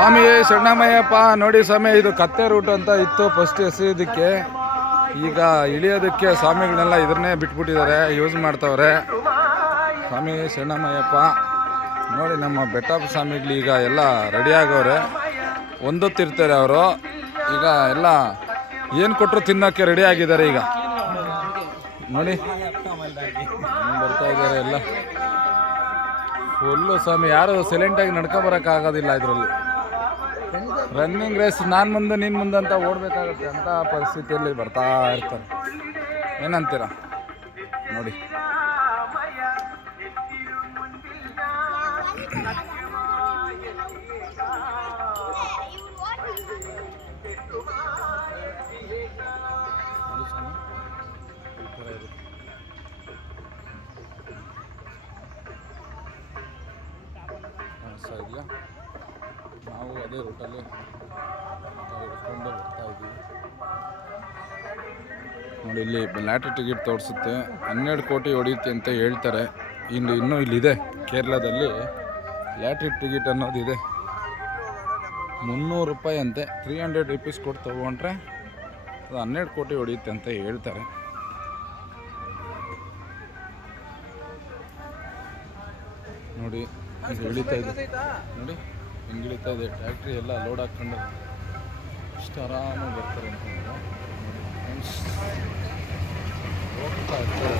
ಸ್ವಾಮಿ ಶರಣಮಯ್ಯಪ್ಪ. ನೋಡಿ ಸ್ವಾಮಿ, ಇದು ಕತ್ತೆ ರೂಟ್ ಅಂತ ಇತ್ತು ಫಸ್ಟ್ ಎಸೆಯೋದಕ್ಕೆ. ಈಗ ಇಳಿಯೋದಕ್ಕೆ ಸ್ವಾಮಿಗಳನ್ನೆಲ್ಲ ಇದನ್ನೇ ಬಿಟ್ಬಿಟ್ಟಿದ್ದಾರೆ, ಯೂಸ್ ಮಾಡ್ತವ್ರೆ. ಸ್ವಾಮಿ ಶರಣಮಯ್ಯಪ್ಪ. ನೋಡಿ ನಮ್ಮ ಬೆಟ್ಟಪ್ಪ ಸ್ವಾಮಿಗಳು ಈಗ ಎಲ್ಲ ರೆಡಿ ಆಗವ್ರೆ, ಒಂದೊತ್ತಿರ್ತಾರೆ ಅವರು. ಈಗ ಎಲ್ಲ ಏನು ಕೊಟ್ಟರು ತಿನ್ನೋಕ್ಕೆ ರೆಡಿ ಆಗಿದ್ದಾರೆ. ಈಗ ನೋಡಿ ಬರ್ತಾ ಇದ್ದಾರೆ ಎಲ್ಲ ಫುಲ್ಲು. ಸ್ವಾಮಿ ಯಾರು ಸೈಲೆಂಟಾಗಿ ನಡ್ಕೊಬರೋಕ್ಕಾಗೋದಿಲ್ಲ ಇದರಲ್ಲಿ. ರನ್ನಿಂಗ್ ರೇಸ್, ನಾನು ಮುಂದೆ ನೀನು ಮುಂದೆ ಅಂತ ಓಡಬೇಕಾಗುತ್ತೆ ಅಂತ ಪರಿಸ್ಥಿತಿಯಲ್ಲಿ ಬರ್ತಾ ಇರ್ತಾರೆ. ಏನಂತೀರ ನೋಡಿ. ಇದೆಯಾ, ನಾವು ಅದೇ ರೂಟಲ್ಲಿ ಹಿಡ್ಕೊಂಡು ಬರ್ತಾ ಇದ್ದೀವಿ. ನೋಡಿ ಇಲ್ಲಿ ಲಾಟ್ರಿ ಟಿಕೆಟ್ ತೋರಿಸುತ್ತೆ, 12 ಕೋಟಿ ಹೊಡೆಯುತ್ತೆ ಅಂತ ಹೇಳ್ತಾರೆ. ಇನ್ನೂ ಇಲ್ಲಿದೆ ಕೇರಳದಲ್ಲಿ ಲಾಟ್ರಿ ಟಿಕೆಟ್ ಅನ್ನೋದಿದೆ. 300 ರೂಪಾಯಿ ಅಂತೆ, 300 ರೂಪೀಸ್ ಕೊಟ್ಟು ತೊಗೊಂಡ್ರೆ ಅದು 12 ಕೋಟಿ ಹೊಡೆಯುತ್ತೆ ಅಂತ ಹೇಳ್ತಾರೆ. ನೋಡಿ ಇದು ಇಳಿತಾ ಇದೆ, ನೋಡಿ ಹಿಂಗೆ ಇಳಿತಾ ಇದೆ. ಟ್ಯಾಕ್ಟ್ರಿ ಎಲ್ಲ ಲೋಡ್ ಹಾಕ್ಕೊಂಡು ಇಷ್ಟು ಆರಾಮಾಗಿ ಬರ್ತಾರೆ ಅಂತ ಹೋಗ್ತಾ ಇರ್ತಾರೆ.